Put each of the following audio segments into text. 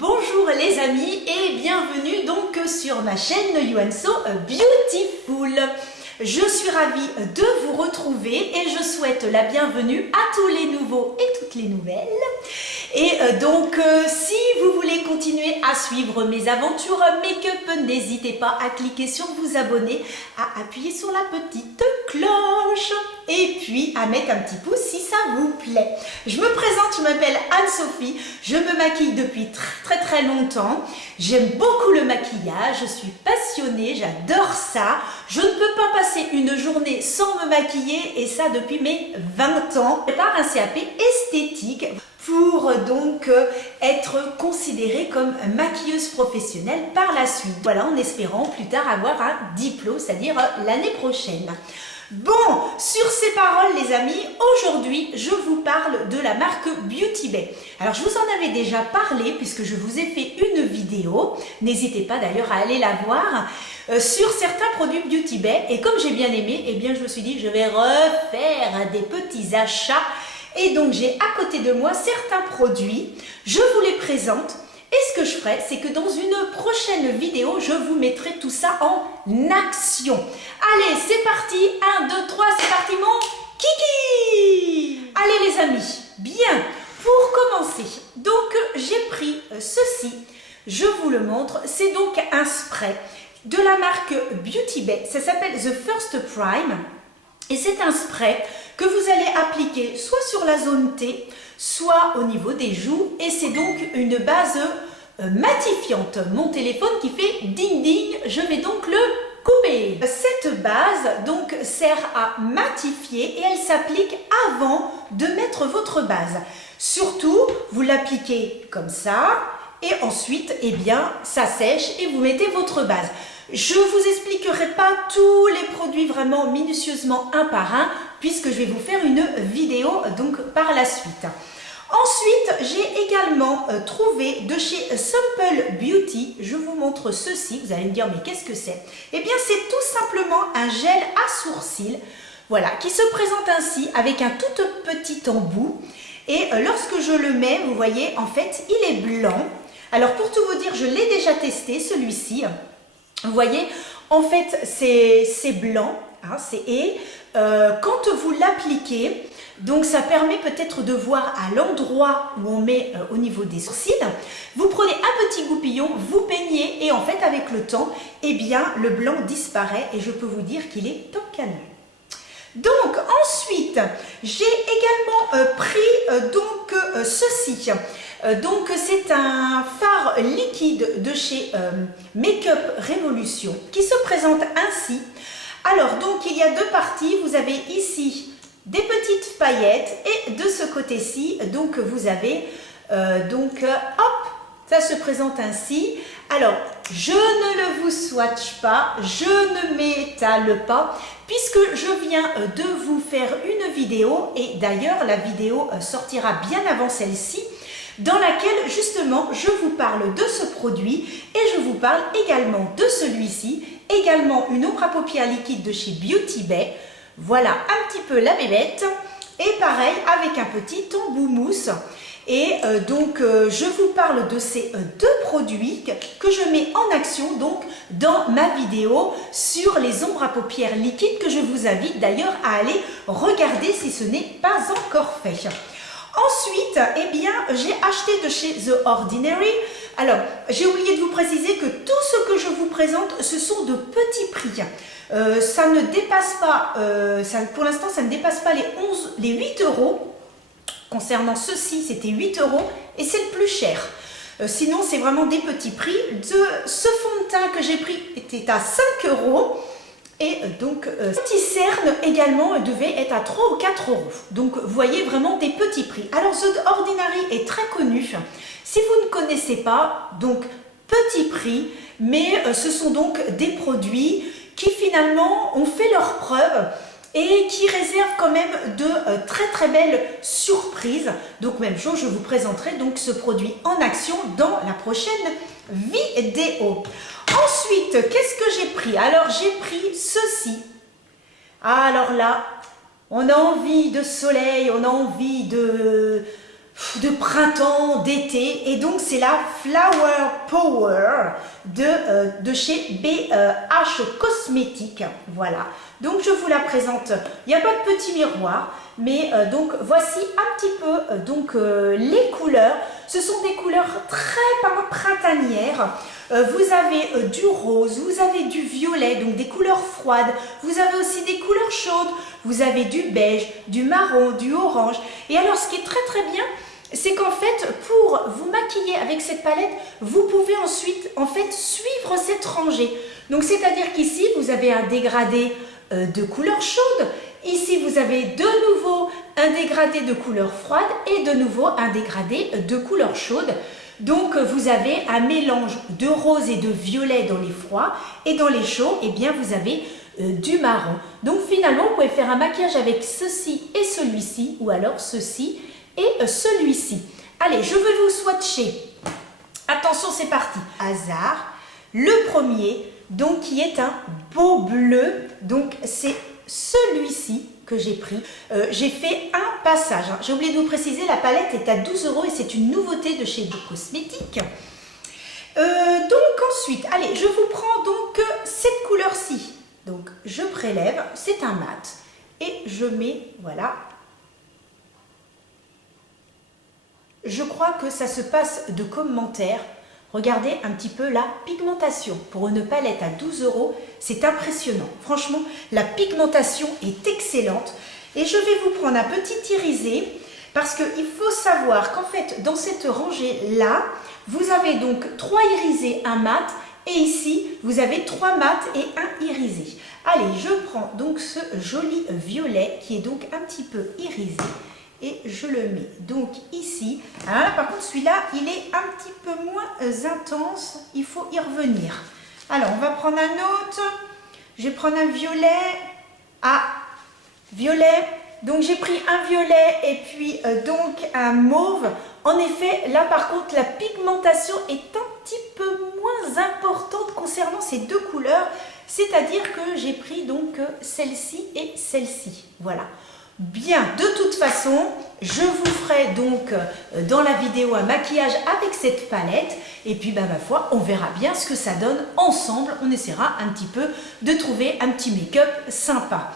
Bonjour les amis et bienvenue donc sur ma chaîne You&So Beautiful. Je suis ravie de vous retrouver et je souhaite la bienvenue à tous les nouveaux et toutes les nouvelles. Et donc si vous voulez continuer à suivre mes aventures make-up, n'hésitez pas à cliquer sur vous abonner, à appuyer sur la petite cloche et puis à mettre un petit pouce si ça vous plaît. Je me présente, je m'appelle Anne-Sophie, je me maquille depuis très longtemps. J'aime beaucoup le maquillage, je suis passionnée, j'adore ça. Je ne peux pas passer une journée sans me maquiller et ça depuis mes 20 ans. Je prépare un CAP esthétique pour donc être considérée comme maquilleuse professionnelle par la suite. Voilà, en espérant plus tard avoir un diplôme, c'est-à-dire l'année prochaine. Bon, sur ces paroles les amis, aujourd'hui je vous parle de la marque Beauty Bay. Alors je vous en avais déjà parlé puisque je vous ai fait une vidéo, n'hésitez pas d'ailleurs à aller la voir, sur certains produits Beauty Bay. Et comme j'ai bien aimé, eh bien je me suis dit je vais refaire des petits achats. Et donc j'ai à côté de moi certains produits, je vous les présente. Et ce que je ferai, c'est que dans une prochaine vidéo, je vous mettrai tout ça en action. Allez, c'est parti. 1, 2, 3, c'est parti mon kiki. Allez les amis, bien, pour commencer, donc j'ai pris ceci, je vous le montre. C'est donc un spray de la marque Beauty Bay. Ça s'appelle The First Prime. Et c'est un spray que vous allez appliquer soit sur la zone T, soit au niveau des joues. Et c'est donc une base matifiante. Mon téléphone qui fait ding ding, je vais donc le couper. Cette base donc sert à matifier et elle s'applique avant de mettre votre base. Surtout, vous l'appliquez comme ça et ensuite, eh bien, ça sèche et vous mettez votre base. Je ne vous expliquerai pas tous les produits vraiment minutieusement un par un puisque je vais vous faire une vidéo donc par la suite. Ensuite, j'ai également trouvé de chez Simple Beauty, je vous montre ceci, vous allez me dire mais qu'est-ce que c'est? Eh bien c'est tout simplement un gel à sourcils, voilà, qui se présente ainsi avec un tout petit embout et lorsque je le mets, vous voyez, en fait il est blanc. Alors pour tout vous dire, je l'ai déjà testé celui-ci. Vous voyez, en fait, c'est blanc, hein, quand vous l'appliquez, donc ça permet peut-être de voir à l'endroit où on met au niveau des sourcils. Vous prenez un petit goupillon, vous peignez et en fait, avec le temps, eh bien, le blanc disparaît et je peux vous dire qu'il est top canon. Donc ensuite, j'ai également pris ceci. Donc c'est un fard liquide de chez Make-up Revolution qui se présente ainsi. Alors donc il y a deux parties, vous avez ici des petites paillettes et de ce côté-ci donc vous avez hop, ça se présente ainsi. Alors je ne le vous swatch pas, je ne m'étale pas puisque je viens de vous faire une vidéo et d'ailleurs la vidéo sortira bien avant celle-ci, dans laquelle justement je vous parle de ce produit et je vous parle également de celui-ci, également une ombre à paupières liquide de chez Beauty Bay. Voilà un petit peu la bébête et pareil avec un petit embout mousse. Et je vous parle de ces deux produits que je mets en action donc dans ma vidéo sur les ombres à paupières liquides que je vous invite d'ailleurs à aller regarder si ce n'est pas encore fait. Ensuite, eh bien, j'ai acheté de chez The Ordinary. Alors, j'ai oublié de vous préciser que tout ce que je vous présente, ce sont de petits prix. Ça ne dépasse pas, pour l'instant, ça ne dépasse pas les 8 euros. Concernant ceci, c'était 8 euros et c'est le plus cher. Sinon, c'est vraiment des petits prix. Ce fond de teint que j'ai pris était à 5 euros. Et donc, ce petit cerne également devait être à 3 ou 4 euros. Donc, vous voyez vraiment des petits prix. Alors, The Ordinary est très connu. Si vous ne connaissez pas, donc, petit prix, mais ce sont donc des produits qui finalement ont fait leurs preuves et qui réservent quand même de très belles surprises. Donc, même chose, je vous présenterai donc ce produit en action dans la prochaine vidéo. Ensuite, qu'est-ce que j'ai pris? Alors, j'ai pris ceci. Alors là, on a envie de soleil, on a envie de de printemps, d'été. Et donc c'est la Flower Power de chez BH Cosmétiques. Voilà. Donc je vous la présente. Il n'y a pas de petit miroir, mais donc voici un petit peu les couleurs. Ce sont des couleurs très printanières. Vous avez du rose, vous avez du violet, donc des couleurs froides. Vous avez aussi des couleurs chaudes. Vous avez du beige, du marron, du orange. Et alors ce qui est très très bien, c'est qu'en fait, pour vous maquiller avec cette palette, vous pouvez ensuite en fait suivre cette rangée. Donc c'est-à-dire qu'ici, vous avez un dégradé de couleur chaude. Ici, vous avez de nouveau un dégradé de couleur froide et de nouveau un dégradé de couleur chaude. Donc, vous avez un mélange de rose et de violet dans les froids et dans les chauds, eh bien, vous avez du marron. Donc, finalement, vous pouvez faire un maquillage avec ceci et celui-ci ou alors ceci et celui-ci. Allez, je vais vous swatcher. Attention, c'est parti. Hasard. Le premier, donc, qui est un beau bleu. Donc, c'est celui-ci que j'ai pris. J'ai fait un passage. J'ai oublié de vous préciser, la palette est à 12 € et c'est une nouveauté de chez BH Cosmétiques. Donc, ensuite, allez, je vous prends donc cette couleur-ci. Donc, je prélève. C'est un mat. Et je mets, voilà. Je crois que ça se passe de commentaires. Regardez un petit peu la pigmentation. Pour une palette à 12 €, c'est impressionnant. Franchement, la pigmentation est excellente. Et je vais vous prendre un petit irisé parce qu'il faut savoir qu'en fait, dans cette rangée-là, vous avez donc 3 irisés, un mat. Et ici, vous avez 3 mats et un irisé. Allez, je prends donc ce joli violet qui est donc un petit peu irisé. Et je le mets donc ici. Alors là, par contre, celui-là, il est un petit peu moins intense. Il faut y revenir. Alors, on va prendre un autre. Je vais prendre un violet. Ah, violet. Donc, j'ai pris un violet et puis donc un mauve. En effet, là, par contre, la pigmentation est un petit peu moins importante concernant ces deux couleurs. C'est-à-dire que j'ai pris donc celle-ci et celle-ci. Voilà. Bien, de toute façon, je vous ferai donc dans la vidéo un maquillage avec cette palette et puis ma foi, on verra bien ce que ça donne ensemble. On essaiera un petit peu de trouver un petit make-up sympa.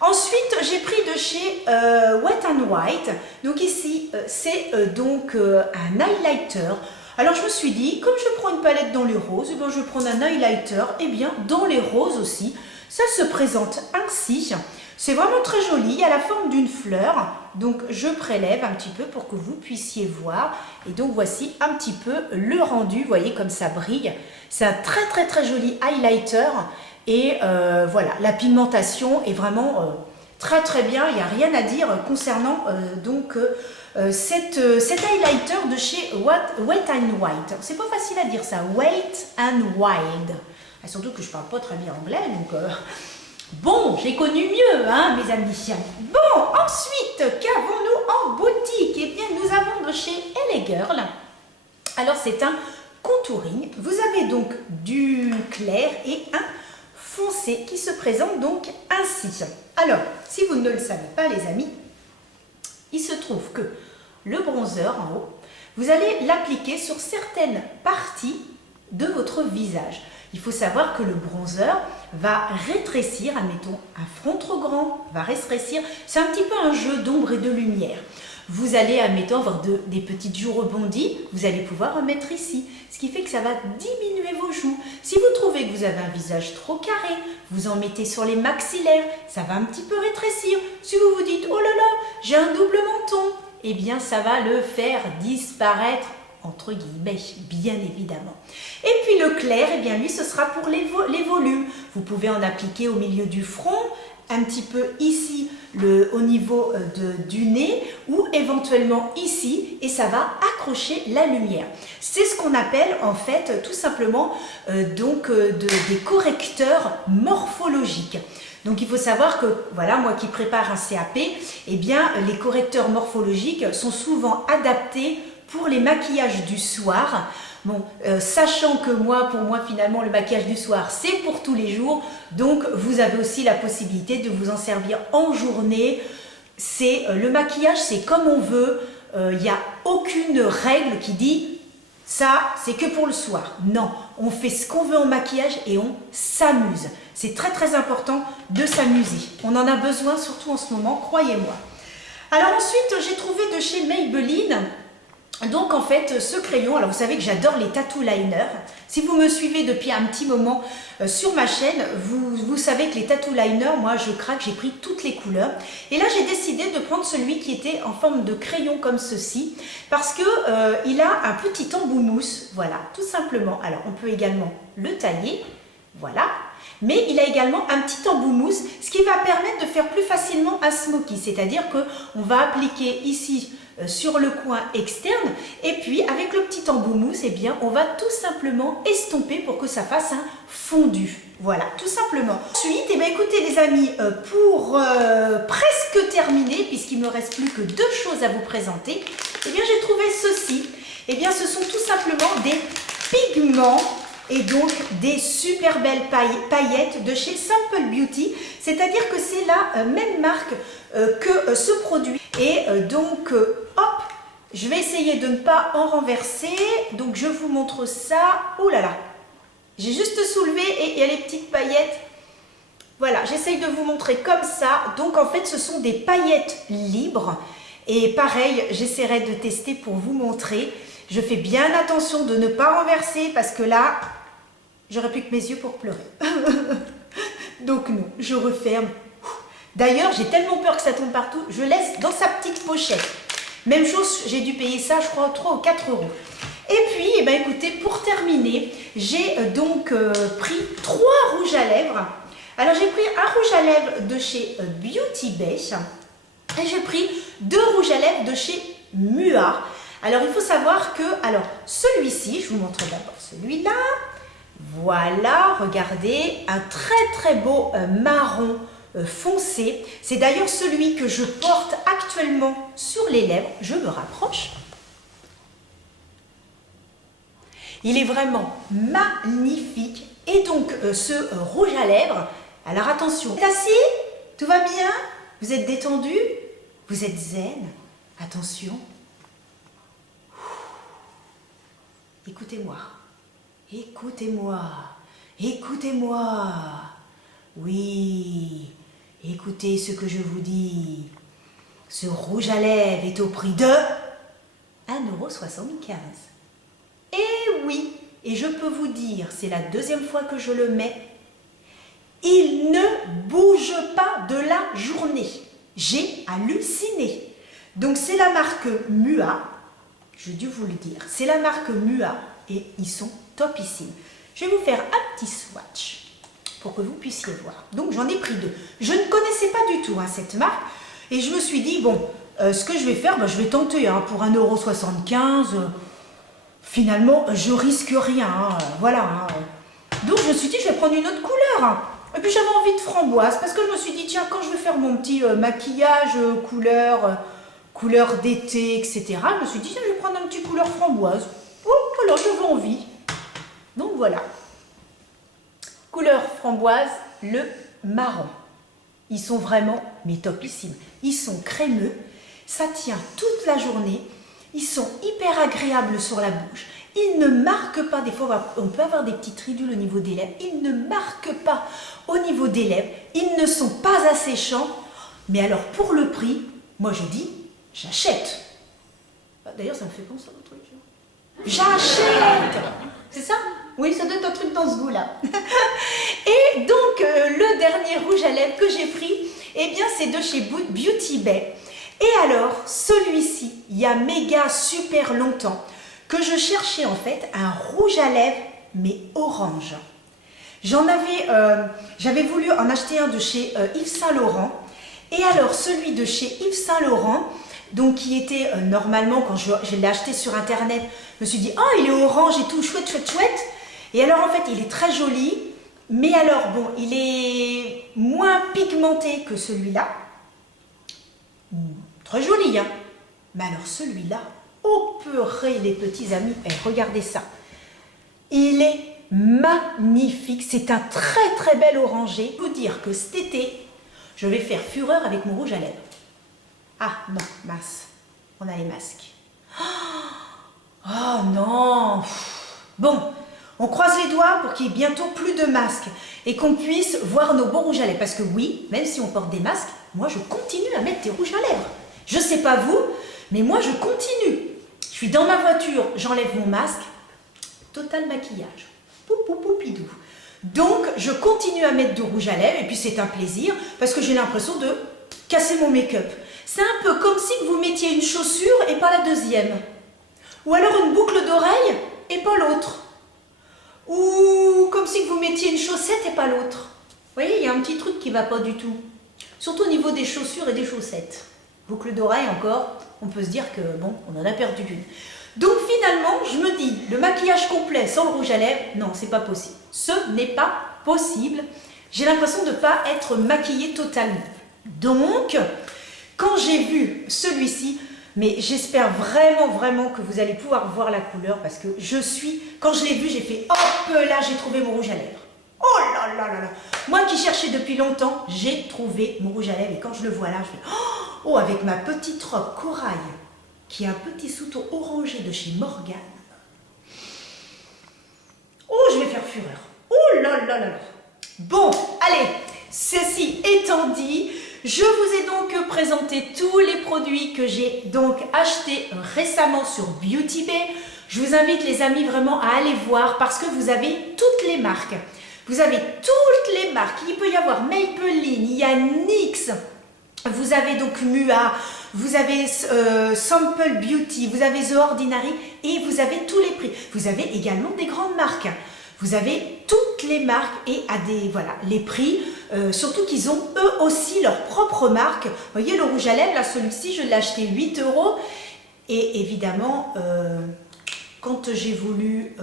Ensuite, j'ai pris de chez Wet n White. Donc ici, c'est donc un highlighter. Alors je me suis dit, comme je prends une palette dans les roses, eh bien, je vais prendre un highlighter et bien dans les roses aussi. Ça se présente ainsi. C'est vraiment très joli, à la forme d'une fleur. Donc je prélève un petit peu pour que vous puissiez voir. Et donc voici un petit peu le rendu. Vous voyez comme ça brille. C'est un très très joli highlighter. Et voilà, la pigmentation est vraiment très très bien. Il n'y a rien à dire concernant cet highlighter de chez Wet n White. C'est pas facile à dire ça, Wet n Wild. Et surtout que je parle pas très bien anglais, donc... Bon, j'ai connu mieux, hein, mes amis. Bon, ensuite, qu'avons-nous en boutique? Eh bien, nous avons de chez LA Girl. Alors, c'est un contouring. Vous avez donc du clair et un foncé qui se présente donc ainsi. Alors, si vous ne le savez pas, les amis, il se trouve que le bronzer en haut, vous allez l'appliquer sur certaines parties de votre visage. Il faut savoir que le bronzer va rétrécir, admettons un front trop grand, va rétrécir. C'est un petit peu un jeu d'ombre et de lumière. Vous allez, admettons, avoir des petites joues rebondies, vous allez pouvoir en mettre ici. Ce qui fait que ça va diminuer vos joues. Si vous trouvez que vous avez un visage trop carré, vous en mettez sur les maxillaires, ça va un petit peu rétrécir. Si vous vous dites, oh là là, j'ai un double menton, eh bien ça va le faire disparaître, entre guillemets, bien évidemment. Et puis le clair, eh bien lui, ce sera pour les volumes. Vous pouvez en appliquer au milieu du front, un petit peu ici, au niveau du nez, ou éventuellement ici, et ça va accrocher la lumière. C'est ce qu'on appelle en fait tout simplement des correcteurs morphologiques. Donc il faut savoir que, voilà, moi qui prépare un CAP, eh bien les correcteurs morphologiques sont souvent adaptés pour les maquillages du soir. Bon, sachant que pour moi finalement le maquillage du soir c'est pour tous les jours, donc vous avez aussi la possibilité de vous en servir en journée. Le maquillage c'est comme on veut, Il n'y a aucune règle qui dit ça, c'est que pour le soir. Non, on fait ce qu'on veut en maquillage et on s'amuse. C'est très très important de s'amuser. On en a besoin, surtout en ce moment, croyez-moi. Alors ensuite, j'ai trouvé de chez Maybelline, donc en fait, ce crayon, alors vous savez que j'adore les tattoo liners. Si vous me suivez depuis un petit moment sur ma chaîne, vous savez que les tattoo liners, moi je craque, j'ai pris toutes les couleurs. Et là, j'ai décidé de prendre celui qui était en forme de crayon comme ceci, parce que il a un petit embout mousse, voilà, tout simplement. Alors, on peut également le tailler, voilà. Mais il a également un petit embout mousse, ce qui va permettre de faire plus facilement un smoky. C'est-à-dire qu'on va appliquer ici sur le coin externe et puis avec le petit embout mousse, eh bien, on va tout simplement estomper pour que ça fasse un fondu. Voilà, tout simplement. Ensuite, eh bien, écoutez les amis, pour presque terminer, puisqu'il ne me reste plus que deux choses à vous présenter, eh bien, j'ai trouvé ceci. Eh bien, ce sont tout simplement des pigments et donc des super belles paillettes de chez Simple Beauty, c'est-à-dire que c'est la même marque que ce produit. Et donc, hop, je vais essayer de ne pas en renverser, donc je vous montre ça. Oh là là, j'ai juste soulevé et il y a les petites paillettes. Voilà, j'essaye de vous montrer comme ça. Donc en fait, ce sont des paillettes libres. Et pareil, j'essaierai de tester pour vous montrer. Je fais bien attention de ne pas renverser parce que là, j'aurais plus que mes yeux pour pleurer. Donc non, je referme. D'ailleurs, j'ai tellement peur que ça tombe partout, je laisse dans sa petite pochette. Même chose, j'ai dû payer ça, je crois, 3 ou 4 euros. Et puis, eh ben, écoutez, pour terminer, j'ai donc pris 3 rouges à lèvres. Alors, j'ai pris un rouge à lèvres de chez Beauty Bay et j'ai pris 2 rouges à lèvres de chez Mua. Alors, il faut savoir que, alors, celui-ci, je vous montre d'abord celui-là. Voilà, regardez, un très très beau marron foncé. C'est d'ailleurs celui que je porte actuellement sur les lèvres. Je me rapproche. Il est vraiment magnifique. Et donc, ce rouge à lèvres, alors attention, vous êtes assis? Tout va bien? Vous êtes détendu? Vous êtes zen? Attention. Écoutez-moi. Écoutez-moi. Écoutez-moi. Oui. Écoutez ce que je vous dis. Ce rouge à lèvres est au prix de 1,75 €. Et oui, et je peux vous dire, c'est la deuxième fois que je le mets, il ne bouge pas de la journée. J'ai halluciné. Donc c'est la marque Mua, j'ai dû vous le dire, c'est la marque Mua et ils sont topissimes. Je vais vous faire un petit swatch pour que vous puissiez voir. Donc j'en ai pris 2. Je ne connaissais pas du tout cette marque et je me suis dit, bon, ce que je vais faire, je vais tenter pour 1,75 €. Finalement, je risque rien, voilà. Donc je me suis dit, je vais prendre une autre couleur. Et puis j'avais envie de framboise, parce que je me suis dit, tiens, quand je vais faire mon petit maquillage couleur d'été, etc., je me suis dit, tiens, je vais prendre un petit couleur framboise. Oh, alors j'avais envie. Donc voilà. Couleur framboise, le marron. Ils sont vraiment, mais topissimes. Ils sont crémeux, ça tient toute la journée. Ils sont hyper agréables sur la bouche. Ils ne marquent pas, des fois on peut avoir des petites ridules au niveau des lèvres. Ils ne marquent pas au niveau des lèvres. Ils ne sont pas asséchants. Mais alors pour le prix, moi je dis, j'achète. D'ailleurs ça me fait penser à un truc. J'achète. C'est ça? Oui, ça doit être un truc dans ce goût-là. Et donc le dernier rouge à lèvres que j'ai pris, eh bien c'est de chez Beauty Bay. Et alors, celui-ci, il y a méga super longtemps que je cherchais en fait un rouge à lèvres, mais orange. J'avais voulu en acheter un de chez Yves Saint Laurent. Et alors, celui de chez Yves Saint Laurent, donc qui était normalement, quand je l'ai acheté sur Internet, je me suis dit, oh, il est orange et tout, chouette, chouette, chouette. Et alors, en fait, il est très joli. Mais alors, bon, il est moins pigmenté que celui-là. Très joli, hein. Mais alors celui-là, oh purée les petits amis, regardez ça. Il est magnifique, c'est un très très bel orangé. Je peux vous dire que cet été, je vais faire fureur avec mon rouge à lèvres. Ah non, mince. on a les masques. Oh non. Bon, on croise les doigts pour qu'il y ait bientôt plus de masques et qu'on puisse voir nos beaux rouges à lèvres. Parce que oui, même si on porte des masques, moi je continue à mettre des rouges à lèvres. Je sais pas vous, mais moi je continue. Je suis dans ma voiture, j'enlève mon masque, total maquillage. Poupidou. Donc je continue à mettre du rouge à lèvres et puis c'est un plaisir parce que j'ai l'impression de casser mon make-up. C'est un peu comme si vous mettiez une chaussure et pas la deuxième. Ou alors une boucle d'oreille et pas l'autre. Ou comme si vous mettiez une chaussette et pas l'autre. Vous voyez, il y a un petit truc qui ne va pas du tout. Surtout au niveau des chaussures et des chaussettes. Boucle d'oreille encore, on peut se dire que bon, on en a perdu une. Donc finalement, je me dis, le maquillage complet sans le rouge à lèvres, non, c'est pas possible. Ce n'est pas possible. J'ai l'impression de ne pas être maquillée totalement. Donc, quand j'ai vu celui-ci, mais j'espère vraiment que vous allez pouvoir voir la couleur parce que quand je l'ai vu, j'ai fait hop là, j'ai trouvé mon rouge à lèvres. Oh là là là là. Moi qui cherchais depuis longtemps, j'ai trouvé mon rouge à lèvres et quand je le vois là, je fais oh, avec ma petite robe corail qui a un petit sous-ton orangé de chez Morgane. Oh, je vais faire fureur. Oh là là là là. Bon, allez, ceci étant dit, je vous ai donc présenté tous les produits que j'ai donc achetés récemment sur Beauty Bay. Je vous invite les amis vraiment à aller voir parce que vous avez toutes les marques. Vous avez toutes les marques. Il peut y avoir Maybelline, il y a NYX, vous avez donc Mua, vous avez Sample Beauty, vous avez The Ordinary et vous avez tous les prix. Vous avez également des grandes marques. Vous avez toutes les marques et à les prix, surtout qu'ils ont eux aussi leur propre marque. Vous voyez le rouge à lèvres, là celui-ci je l'ai acheté 8 € et évidemment quand j'ai voulu,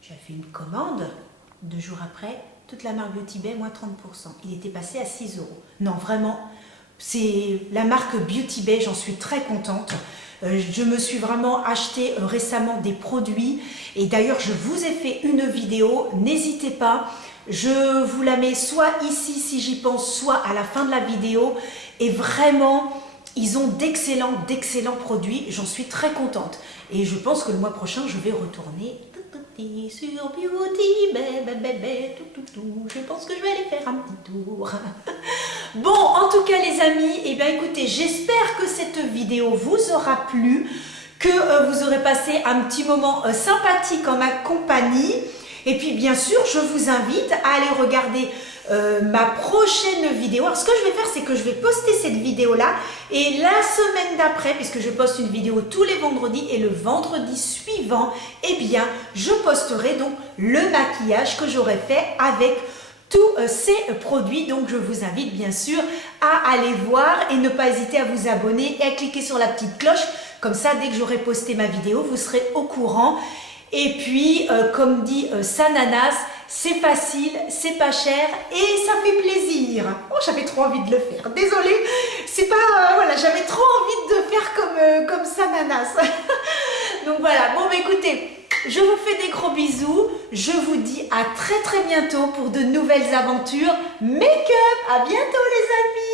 j'ai fait une commande, 2 jours après, toute la marque Beauty Bay, moins 30%. Il était passé à 6 €. Non vraiment, c'est la marque Beauty Bay, j'en suis très contente. Je me suis vraiment acheté récemment des produits et d'ailleurs je vous ai fait une vidéo, n'hésitez pas, je vous la mets soit ici si j'y pense, soit à la fin de la vidéo et vraiment ils ont d'excellents produits, j'en suis très contente et je pense que le mois prochain je vais retourner sur Beauty Bay, je pense que je vais aller faire un petit tour. Bon, en tout cas les amis, écoutez, j'espère que cette vidéo vous aura plu, que vous aurez passé un petit moment sympathique en ma compagnie. Et puis bien sûr, je vous invite à aller regarder ma prochaine vidéo. Alors ce que je vais faire, c'est que je vais poster cette vidéo-là et la semaine d'après, puisque je poste une vidéo tous les vendredis et le vendredi suivant, je posterai donc le maquillage que j'aurai fait avec tous ces produits. Donc je vous invite bien sûr à aller voir et ne pas hésiter à vous abonner et à cliquer sur la petite cloche. Comme ça, dès que j'aurai posté ma vidéo, vous serez au courant. Et puis, comme dit Sananas, c'est facile, c'est pas cher et ça fait plaisir. Oh, j'avais trop envie de le faire. Désolée, c'est pas... j'avais trop envie de faire comme Sananas. Donc voilà, bon, écoutez, je vous fais des gros bisous. Je vous dis à très bientôt pour de nouvelles aventures make-up. À bientôt les amis.